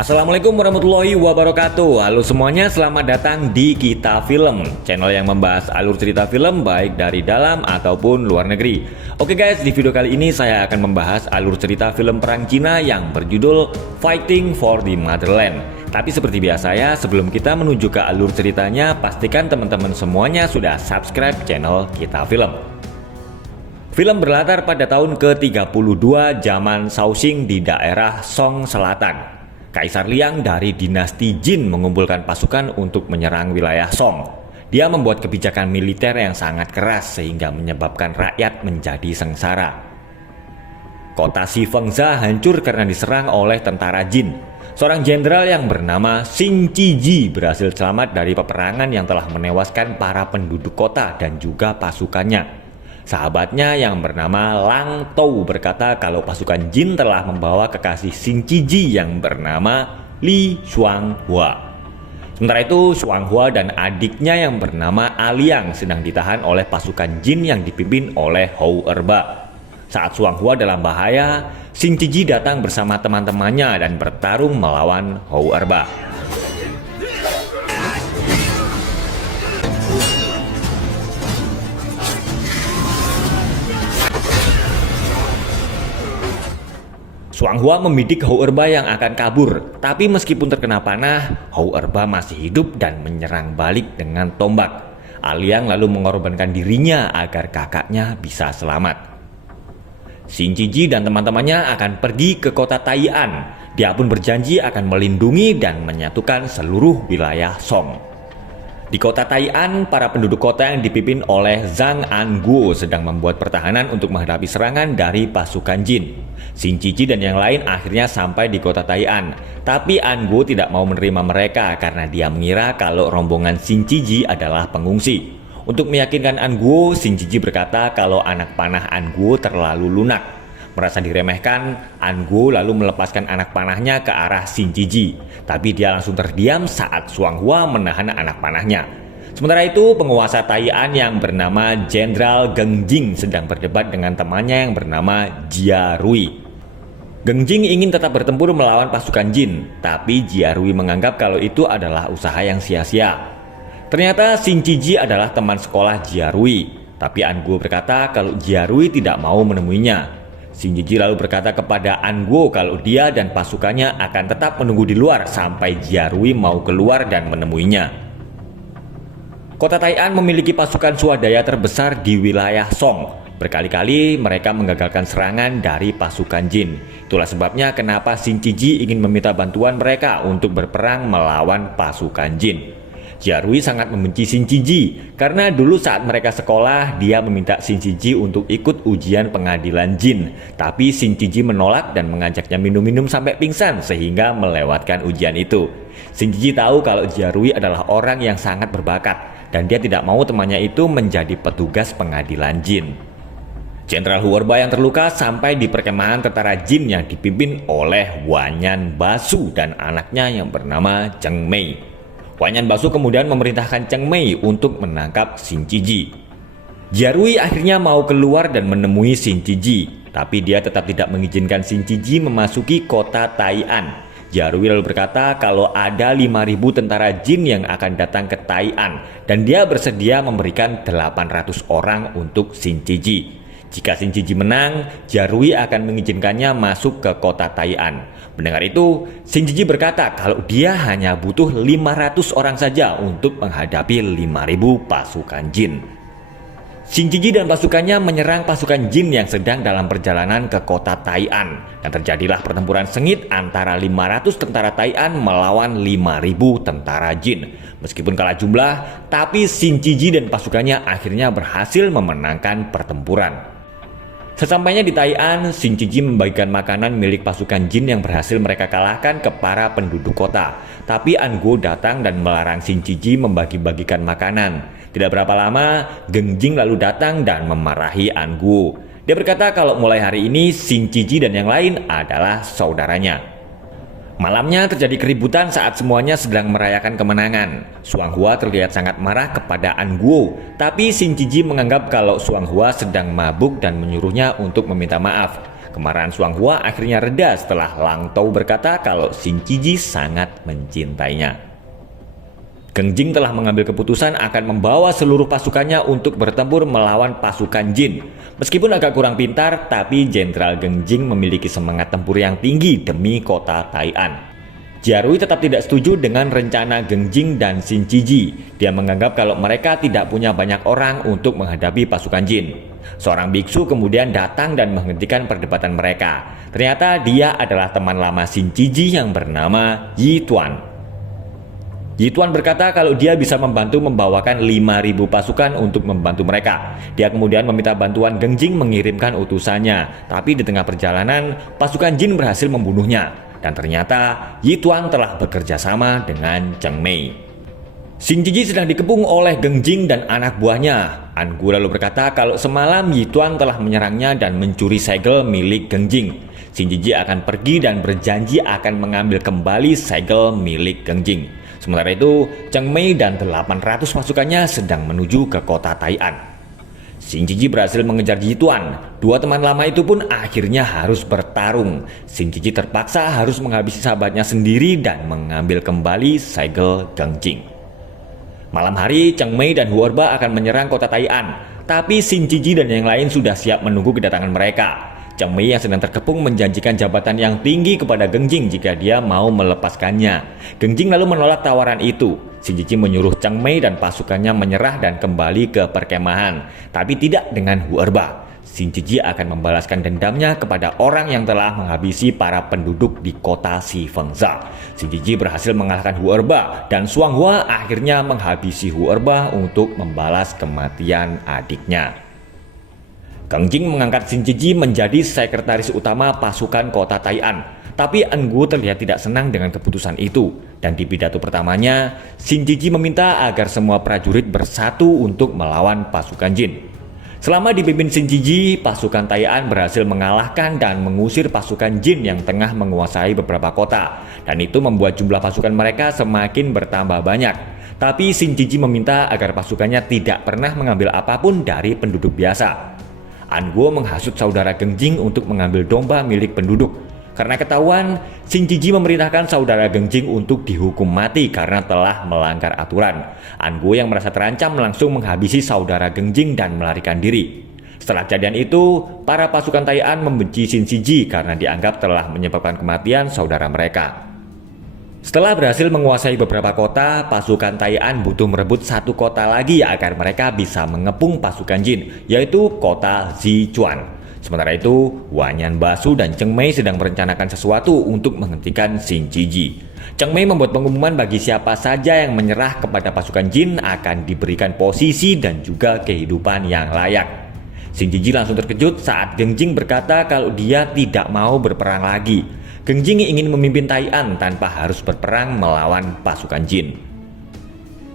Assalamualaikum warahmatullahi wabarakatuh. Halo semuanya, selamat datang di Kita Film, channel yang membahas alur cerita film baik dari dalam ataupun luar negeri. Oke guys, di video kali ini saya akan membahas alur cerita film perang Cina yang berjudul Fighting for the Motherland. Tapi seperti biasa ya, sebelum kita menuju ke alur ceritanya, pastikan teman-teman semuanya sudah subscribe channel Kita Film. Film berlatar pada tahun ke-32 zaman Shaoxing di daerah Song Selatan. Kaisar Liang dari dinasti Jin mengumpulkan pasukan untuk menyerang wilayah Song. Dia membuat kebijakan militer yang sangat keras sehingga menyebabkan rakyat menjadi sengsara. Kota Shifengzha hancur karena diserang oleh tentara Jin. Seorang jenderal yang bernama Xing Qiji berhasil selamat dari peperangan yang telah menewaskan para penduduk kota dan juga pasukannya. Sahabatnya yang bernama Lang Tou berkata kalau pasukan Jin telah membawa kekasih Xing Qiji yang bernama Li Shuanghua. Sementara itu Shuanghua dan adiknya yang bernama Aliang sedang ditahan oleh pasukan Jin yang dipimpin oleh Hou Erba. Saat Shuanghua dalam bahaya, Xing Qiji datang bersama teman-temannya dan bertarung melawan Hou Erba. Shuanghua membidik Hou Erba yang akan kabur, tapi meskipun terkena panah, Hou Erba masih hidup dan menyerang balik dengan tombak. Aliang lalu mengorbankan dirinya agar kakaknya bisa selamat. Xing Qiji dan teman-temannya akan pergi ke kota Tai'an. Dia pun berjanji akan melindungi dan menyatukan seluruh wilayah Song. Di kota Tai'an, para penduduk kota yang dipimpin oleh Zhang Anguo sedang membuat pertahanan untuk menghadapi serangan dari pasukan Jin. Xing Qiji dan yang lain akhirnya sampai di kota Tai'an, tapi Anguo tidak mau menerima mereka karena dia mengira kalau rombongan Xing Qiji adalah pengungsi. Untuk meyakinkan Anguo, Xing Qiji berkata kalau anak panah Anguo terlalu lunak. Merasa diremehkan, Anguo lalu melepaskan anak panahnya ke arah Xing Qiji. Tapi dia langsung terdiam saat Shuanghua menahan anak panahnya. Sementara itu, penguasa Tai'an yang bernama Jenderal Geng Jing sedang berdebat dengan temannya yang bernama Jia Rui. Geng Jing ingin tetap bertempur melawan pasukan Jin, tapi Jia Rui menganggap kalau itu adalah usaha yang sia-sia. Ternyata Xing Qiji adalah teman sekolah Jia Rui, tapi Anguo berkata kalau Jia Rui tidak mau menemuinya. Xing Qiji lalu berkata kepada Anguo kalau dia dan pasukannya akan tetap menunggu di luar sampai Jia Rui mau keluar dan menemuinya. Kota Tai'an memiliki pasukan swadaya terbesar di wilayah Song. Berkali-kali mereka menggagalkan serangan dari pasukan Jin. Itulah sebabnya kenapa Xing Qiji ingin meminta bantuan mereka untuk berperang melawan pasukan Jin. Jia Rui sangat membenci Xing Qiji karena dulu saat mereka sekolah dia meminta Xing Qiji untuk ikut ujian pengadilan Jin, tapi Xing Qiji menolak dan mengajaknya minum-minum sampai pingsan sehingga melewatkan ujian itu. Xing Qiji tahu kalau Jia Rui adalah orang yang sangat berbakat dan dia tidak mau temannya itu menjadi petugas pengadilan Jin. Jenderal Hou Erba yang terluka sampai di perkemahan tentara Jin yang dipimpin oleh Wanyan Basu dan anaknya yang bernama Cheng Mei. Wanyan Basu kemudian memerintahkan Cheng Mei untuk menangkap Xing Qiji. Jia Rui akhirnya mau keluar dan menemui Xing Qiji, tapi dia tetap tidak mengizinkan Xing Qiji memasuki kota Tai'an. Jia Rui lalu berkata kalau ada 5.000 tentara Jin yang akan datang ke Tai'an dan dia bersedia memberikan 800 orang untuk Xing Qiji. Jika Xing Qiji menang, Jia Rui akan mengizinkannya masuk ke kota Tai'an. Mendengar itu, Xing Qiji berkata kalau dia hanya butuh 500 orang saja untuk menghadapi 5.000 pasukan Jin. Xing Qiji dan pasukannya menyerang pasukan Jin yang sedang dalam perjalanan ke kota Tai'an. Dan terjadilah pertempuran sengit antara 500 tentara Tai'an melawan 5.000 tentara Jin. Meskipun kalah jumlah, tapi Xing Qiji dan pasukannya akhirnya berhasil memenangkan pertempuran. Sesampainya di Tai'an, Xing Qiji membagikan makanan milik pasukan Jin yang berhasil mereka kalahkan ke para penduduk kota. Tapi Anguo datang dan melarang Xing Qiji membagi-bagikan makanan. Tidak berapa lama, Geng Jing lalu datang dan memarahi Anguo. Dia berkata kalau mulai hari ini Xing Qiji dan yang lain adalah saudaranya. Malamnya terjadi keributan saat semuanya sedang merayakan kemenangan. Shuanghua terlihat sangat marah kepada Anguo, tapi Xing Qiji menganggap kalau Shuanghua sedang mabuk dan menyuruhnya untuk meminta maaf. Kemarahan Xuanghua akhirnya reda setelah Lang Tao berkata kalau Xin Ciji sangat mencintainya. Geng Jing telah mengambil keputusan akan membawa seluruh pasukannya untuk bertempur melawan pasukan Jin. Meskipun agak kurang pintar, tapi Jenderal Geng Jing memiliki semangat tempur yang tinggi demi kota Tai'an. Jiarui tetap tidak setuju dengan rencana Geng Jing dan Xin Ciji. Dia menganggap kalau mereka tidak punya banyak orang untuk menghadapi pasukan Jin. Seorang biksu kemudian datang dan menghentikan perdebatan mereka. Ternyata dia adalah teman lama Xin Ciji yang bernama Yi Tuan. Yi Tuan berkata kalau dia bisa membantu membawakan 5.000 pasukan untuk membantu mereka. Dia kemudian meminta bantuan Geng Jing mengirimkan utusannya. Tapi di tengah perjalanan, pasukan Jin berhasil membunuhnya. Dan ternyata Yi Tuan telah bekerja sama dengan Cheng Mei. Xin Ciji sedang dikepung oleh Geng Jing dan anak buahnya. An Gu lalu berkata kalau semalam Yi Tuan telah menyerangnya dan mencuri segel milik Geng Jing. Xin Ciji akan pergi dan berjanji akan mengambil kembali segel milik Geng Jing. Sementara itu, Cheng Mei dan 800 pasukannya sedang menuju ke kota Tai'an. Xin Ciji berhasil mengejar Yi Tuan. Dua teman lama itu pun akhirnya harus bertarung. Xin Ciji terpaksa harus menghabisi sahabatnya sendiri dan mengambil kembali segel Geng Jing. Malam hari, Cheng Mei dan Hu Erba akan menyerang kota Tai'an. Tapi Xin Ciji dan yang lain sudah siap menunggu kedatangan mereka. Cheng Mei yang sedang terkepung menjanjikan jabatan yang tinggi kepada Geng Jing jika dia mau melepaskannya. Geng Jing lalu menolak tawaran itu. Xin Ciji menyuruh Cheng Mei dan pasukannya menyerah dan kembali ke perkemahan. Tapi tidak dengan Hu Erba. Xin Ciji akan membalaskan dendamnya kepada orang yang telah menghabisi para penduduk di kota Shifengza. Xin Ciji berhasil mengalahkan Hu Erba dan Xuanghua akhirnya menghabisi Hu Erba untuk membalas kematian adiknya. Geng Jing mengangkat Xin Ciji menjadi sekretaris utama pasukan kota Tai'an. Tapi An Gu terlihat tidak senang dengan keputusan itu. Dan di pidato pertamanya, Xin Ciji meminta agar semua prajurit bersatu untuk melawan pasukan Jin. Selama dipimpin Xin Ciji, pasukan Tai'an berhasil mengalahkan dan mengusir pasukan Jin yang tengah menguasai beberapa kota. Dan itu membuat jumlah pasukan mereka semakin bertambah banyak. Tapi Xin Ciji meminta agar pasukannya tidak pernah mengambil apapun dari penduduk biasa. An Gu menghasut saudara Geng Jing untuk mengambil domba milik penduduk. Karena ketahuan, Xin Ciji memerintahkan saudara Geng Jing untuk dihukum mati karena telah melanggar aturan. An Gu yang merasa terancam langsung menghabisi saudara Geng Jing dan melarikan diri. Setelah kejadian itu, para pasukan Tai'an membenci Xin Ciji karena dianggap telah menyebabkan kematian saudara mereka. Setelah berhasil menguasai beberapa kota, pasukan Tai'an butuh merebut satu kota lagi agar mereka bisa mengepung pasukan Jin, yaitu kota Zichuan. Sementara itu, Wanyan Basu dan Cheng Mei sedang merencanakan sesuatu untuk menghentikan Xin Ciji. Cheng Mei membuat pengumuman bagi siapa saja yang menyerah kepada pasukan Jin akan diberikan posisi dan juga kehidupan yang layak. Xin Ciji langsung terkejut saat Geng Jing berkata kalau dia tidak mau berperang lagi. Geng Jing ingin memimpin Tai'an tanpa harus berperang melawan pasukan Jin.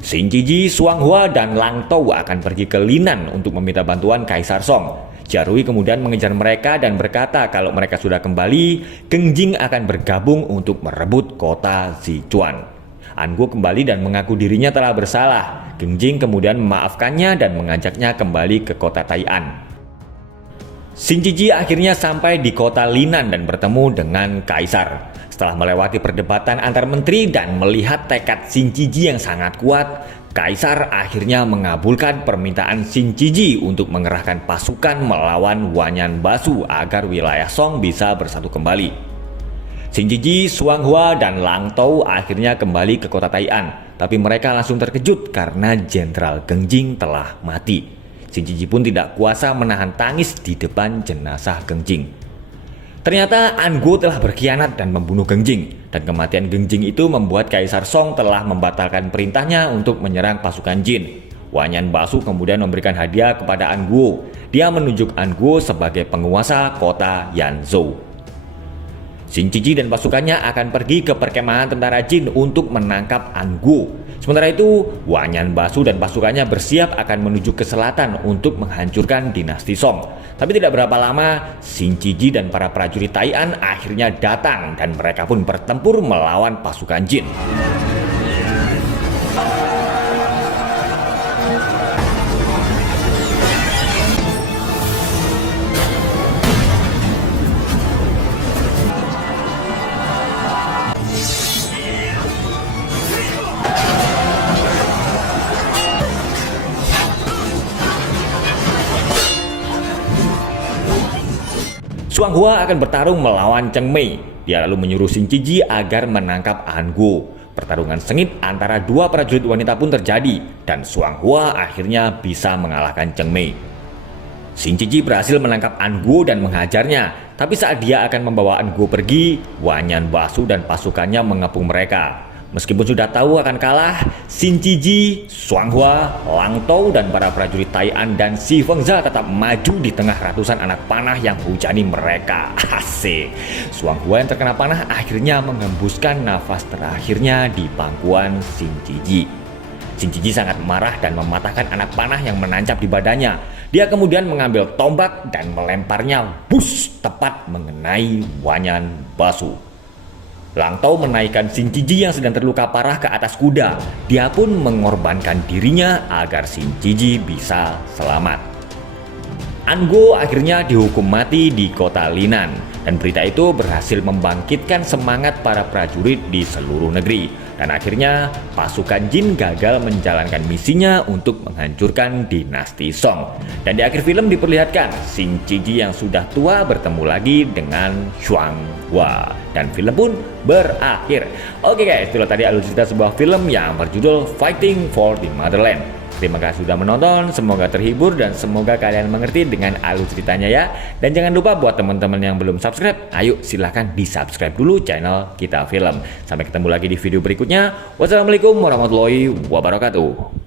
Xin Ciji, Xuanghua, dan Lang Tao akan pergi ke Linan untuk meminta bantuan Kaisar Song. Jiarui kemudian mengejar mereka dan berkata kalau mereka sudah kembali, Geng Jing akan bergabung untuk merebut kota Zichuan. An Gu kembali dan mengaku dirinya telah bersalah. Geng Jing kemudian memaafkannya dan mengajaknya kembali ke kota Tai'an. Xin Ciji akhirnya sampai di kota Linan dan bertemu dengan Kaisar. Setelah melewati perdebatan antar menteri dan melihat tekad Xin Ciji yang sangat kuat, Kaisar akhirnya mengabulkan permintaan Xin Ciji untuk mengerahkan pasukan melawan Wanyan Basu agar wilayah Song bisa bersatu kembali. Xin Ciji, Xuanghua, dan Lang Tao akhirnya kembali ke kota Tai'an, tapi mereka langsung terkejut karena Jenderal Geng Jing telah mati. Xin Ciji pun tidak kuasa menahan tangis di depan jenazah Geng Jing. Ternyata An Gu telah berkhianat dan membunuh Geng Jing, dan kematian Geng Jing itu membuat Kaisar Song telah membatalkan perintahnya untuk menyerang pasukan Jin. Wanyan Basu kemudian memberikan hadiah kepada An Gu. Dia menunjuk An Gu sebagai penguasa kota Yanzhou. Xin Ciji dan pasukannya akan pergi ke perkemahan tentara Jin untuk menangkap An Gu. Sementara itu, Wanyan Basu dan pasukannya bersiap akan menuju ke selatan untuk menghancurkan dinasti Song. Tapi tidak berapa lama, Xin Ciji dan para prajurit Tai'an akhirnya datang dan mereka pun bertempur melawan pasukan Jin. Xuanghua akan bertarung melawan Cheng Mei. Dia lalu menyuruh Xin Ciji agar menangkap Han Guo. Pertarungan sengit antara dua prajurit wanita pun terjadi dan Xuanghua akhirnya bisa mengalahkan Cheng Mei. Xin Ciji berhasil menangkap Han Guo dan menghajarnya, tapi saat dia akan membawa Han Guo pergi, Wanyan Basu dan pasukannya mengepung mereka. Meskipun sudah tahu akan kalah, Xin Ciji, Xuanghua, Lang Tao dan para prajurit Tai'an dan Si Fengza tetap maju di tengah ratusan anak panah yang menghujani mereka. Asik. Xuanghua yang terkena panah akhirnya mengembuskan nafas terakhirnya di pangkuan Xin Ciji. Xin Ciji sangat marah dan mematahkan anak panah yang menancap di badannya. Dia kemudian mengambil tombak dan melemparnya tepat mengenai Wanyan Basu. Lang Tao menaikkan Xin Ciji yang sedang terluka parah ke atas kuda. Dia pun mengorbankan dirinya agar Xin Ciji bisa selamat. Han Guo akhirnya dihukum mati di kota Linan, dan berita itu berhasil membangkitkan semangat para prajurit di seluruh negeri. Dan akhirnya pasukan Jin gagal menjalankan misinya untuk menghancurkan dinasti Song. Dan di akhir film diperlihatkan Xin Ciji yang sudah tua bertemu lagi dengan Xuanghua. Dan film pun berakhir. Oke guys, itulah tadi alur cerita sebuah film yang berjudul Fighting for the Motherland. Terima kasih sudah menonton, semoga terhibur dan semoga kalian mengerti dengan alur ceritanya ya. Dan jangan lupa buat teman-teman yang belum subscribe, ayo silahkan di subscribe dulu channel Kita Film. Sampai ketemu lagi di video berikutnya. Wassalamualaikum warahmatullahi wabarakatuh.